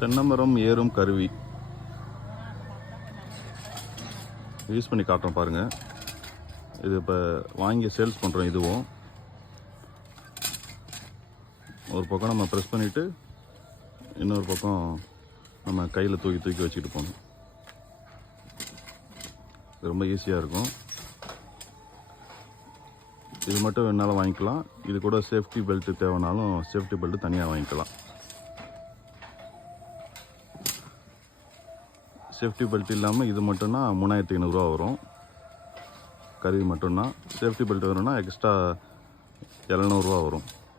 தென்னைமரம் ஏறும் கருவி யூஸ் பண்ணி காட்டுறோம் பாருங்கள். இது இப்போ வாங்கி சேல்ஸ் பண்ணுறோம். இதுவும் ஒரு பக்கம் நம்ம ப்ரெஸ் பண்ணிவிட்டு இன்னொரு பக்கம் நம்ம கையில் தூக்கி வச்சுக்கிட்டு போகணும். இது ரொம்ப ஈஸியாக இருக்கும். இது மட்டும் வேணாலும் வாங்கிக்கலாம். இது கூட சேஃப்டி பெல்ட்டு தேவைனாலும் சேஃப்டி பெல்ட்டு தனியாக வாங்கிக்கலாம். சேஃப்டி பெல்ட் இல்லாமல் இது மட்டும்னா 3500 வரும். கருவி மட்டும்னா. சேஃப்டி பெல்ட் வேணும்னா எக்ஸ்ட்ரா 700 வரும்.